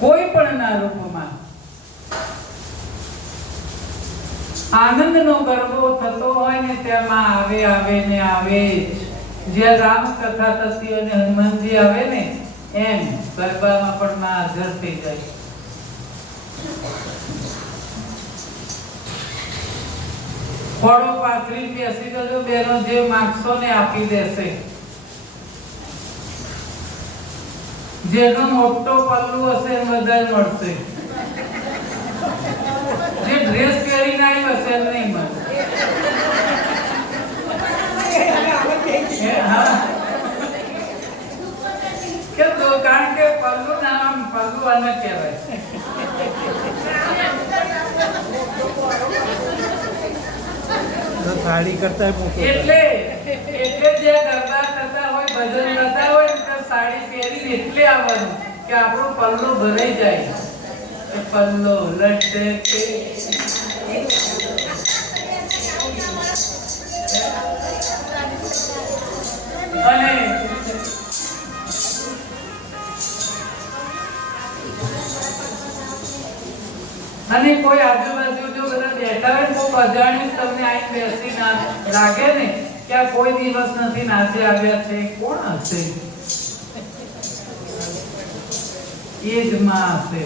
કોઈ પણ ના રૂપમાં આનંદનો ગરબો થતો હોય ને તેમાં આવે ને આવે જ. જ્યાં રામ કથા થતી અને હનુમાનજી આવે ને એમ ગરબામાં પણ માં હાજર થઈ જાય. ફળો પાથરી બેસી જજો બેનો, જે માગશો ને આપી દેશે. જેનો મોટો પલ્લુ હશે એ બધા મળશે. જે ડ્રેસ પહેરીને આવી હશે એ નહીં મળે. કારણ કે પલ્લુ નામ પલ્લુ આને કહેવાય. સાડી કરતા એટલે જે ગરબા થતા હોય, ભજન થતા હોય તો સાડી પહેરીને એટલે આવવાનું કે આપણો પલ્લો ભરાઈ જાય. પલ્લો લટકે અને કોઈ આજુબાજુ જો બધા બેઠા હોય તો અજાણ્યું તમને આઈ બેસી ના લાગે ને કે આ કોઈ દિવસ નથી નાચે આવ્યા છે, કોણ હશે? એ જ માં હશે.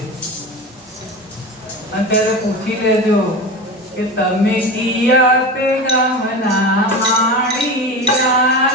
અને ત્યારે પૂછી લેજો કે તમે કિયા તે ગામના માળીયા